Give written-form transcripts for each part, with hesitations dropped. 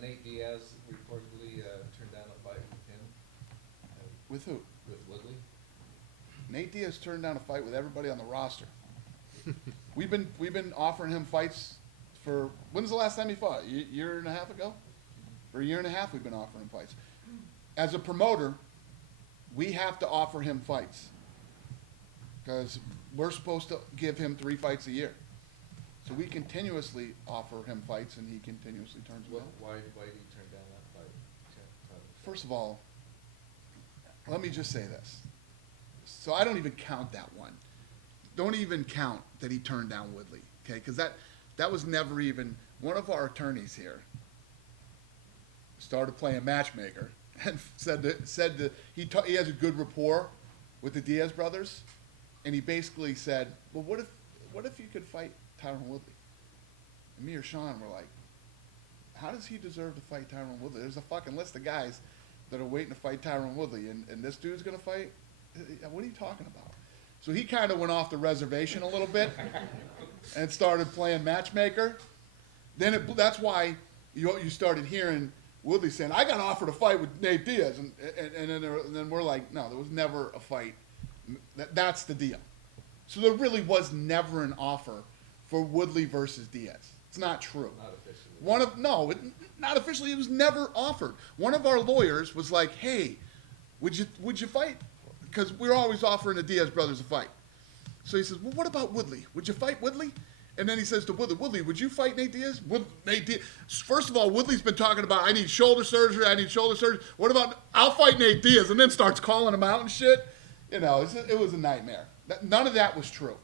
Nate Diaz reportedly turned down a fight with him. With who? With Woodley. Nate Diaz turned down a fight with everybody on the roster. We've been offering him fights for, when's the last time he fought? Year and a half ago? For a year and a half we've been offering him fights. As a promoter, we have to offer him fights because we're supposed to give him 3 fights a year. So we continuously offer him fights and he continuously turns them down. Why did he turn down that fight? First of all, let me just say this. So I don't even count that one. Don't even count that he turned down Woodley, okay? Because that was never even, one of our attorneys here started playing matchmaker and said that he has a good rapport with the Diaz brothers, and he basically said, well, what if you could fight Tyron Woodley? And me or Sean were like, how does he deserve to fight Tyron Woodley? There's a fucking list of guys that are waiting to fight Tyron Woodley, and this dude's gonna fight? What are you talking about? So he kind of went off the reservation a little bit and started playing matchmaker. Then that's why you started hearing Woodley saying, I got offered a fight with Nate Diaz. And then we're like, no, there was never a fight. That's the deal. So there really was never an offer for Woodley versus Diaz. It's not true. Not officially. Not officially. It was never offered. One of our lawyers was like, hey, would you fight? Because we're always offering the Diaz brothers a fight. So he says, well, what about Woodley? Would you fight Woodley? And then he says to Woodley, would you fight Nate Diaz? Nate Diaz? First of all, Woodley's been talking about, I need shoulder surgery. What about, I'll fight Nate Diaz, and then starts calling him out and shit. You know, it was a nightmare. None of that was true.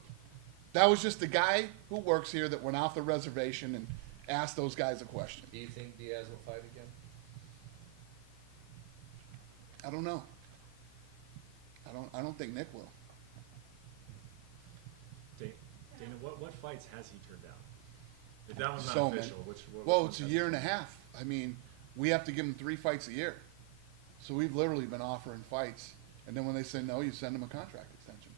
That was just the guy who works here that went off the reservation and asked those guys a question. Do you think Diaz will fight again? I don't know. I don't think Nick will. Dana, what fights has he turned down? If that one's not So official, many. what Well, ones it's a has year he- and a half. I mean, we have to give him 3 fights a year. So we've literally been offering fights. And then when they say no, you send them a contract extension.